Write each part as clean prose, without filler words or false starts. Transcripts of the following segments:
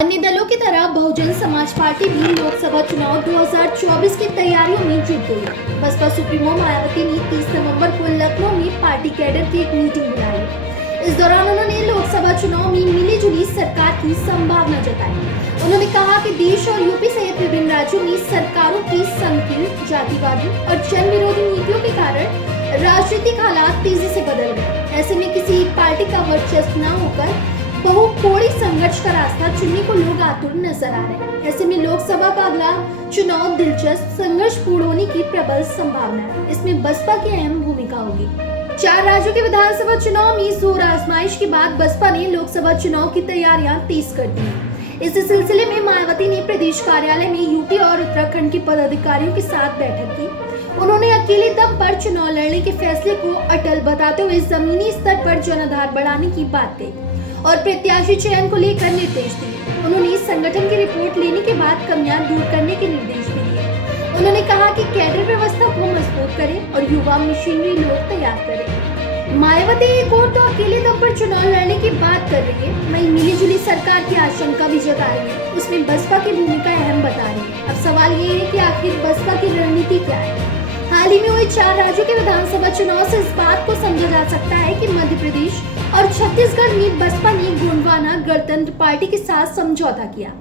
अन्य दलों की तरह बहुजन समाज पार्टी भी लोकसभा चुनाव 2024 की तैयारियों में जुट गई। बसपा सुप्रीमो मायावती ने 30 नवंबर को लखनऊ में पार्टी कैडर की एक मीटिंग बुलाई। इस दौरान उन्होंने लोकसभा चुनाव में मिलीजुली सरकार की संभावना जताई। उन्होंने कहा कि देश और यूपी सहित विभिन्न राज्यों में सरकारों की संकीर्ण, जातिवादी और जन विरोधी नीतियों के कारण राजनीतिक हालात तेजी से बदल गए। ऐसे में किसी एक पार्टी का वर्चस्व न होकर बहुकोणीय संघर्ष का रास्ता चुनने को लोग आतुर नजर आ रहे हैं। ऐसे में लोकसभा का अगला चुनाव दिलचस्प संघर्षपूर्ण होने की प्रबल संभावना है। इसमें बसपा की अहम भूमिका होगी। 4 राज्यों के विधानसभा चुनाव में जोर आजमाइश के बाद बसपा ने लोकसभा चुनाव की तैयारियां तेज कर दी। इस सिलसिले में मायावती ने प्रदेश कार्यालय में यूपी और उत्तराखंड के पदाधिकारियों के साथ बैठक की। उन्होंने अकेले दम पर चुनाव लड़ने के फैसले को अटल बताते हुए जमीनी स्तर पर जनाधार बढ़ाने की बात कही और प्रत्याशी चयन को लेकर निर्देश दिए। उन्होंने संगठन की रिपोर्ट लेने के बाद कमियां दूर करने के निर्देश भी दिए। उन्होंने कहा कि कैडर व्यवस्था को मजबूत करें और युवा मशीनरी लोग तैयार करें। मायावती एक और तो अकेले दम पर चुनाव लड़ने की बात कर रही है, वहीं मिलीजुली सरकार की आशंका भी जता रही है। उसमें बसपा की भूमिका अहम बता रही है। अब सवाल ये है कि आखिर बसपा की रणनीति क्या है। हाल ही में हुए 4 राज्यों के विधानसभा चुनाव से इस बात को समझा जा सकता है कि मध्य प्रदेश और छत्तीसगढ़ में बसपा ने गोंडवाना गणतंत्र पार्टी के साथ समझौता किया।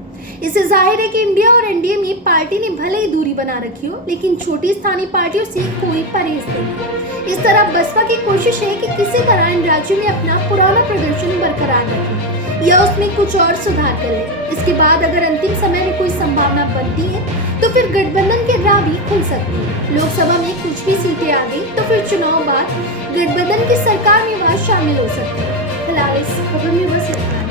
इससे जाहिर है कि इंडिया और एनडीए में पार्टी ने भले ही दूरी बना रखी हो, लेकिन छोटी स्थानीय पार्टियों से कोई परहेज नहीं। इस तरह बसपा की कोशिश है कि किसी तरह इन राज्यों में अपना पुराना प्रदर्शन बरकरार रखें या उसमें कुछ और सुधार करें। इसके बाद अगर अंतिम समय में कोई संभावना बनती है तो फिर गठबंधन की राह भी खुल सकती है। लोकसभा में कुछ भी सीटें आ गई तो फिर चुनाव बाद गठबंधन की सरकार में वह शामिल हो सकती है। फिलहाल इस खबर में बस इतना।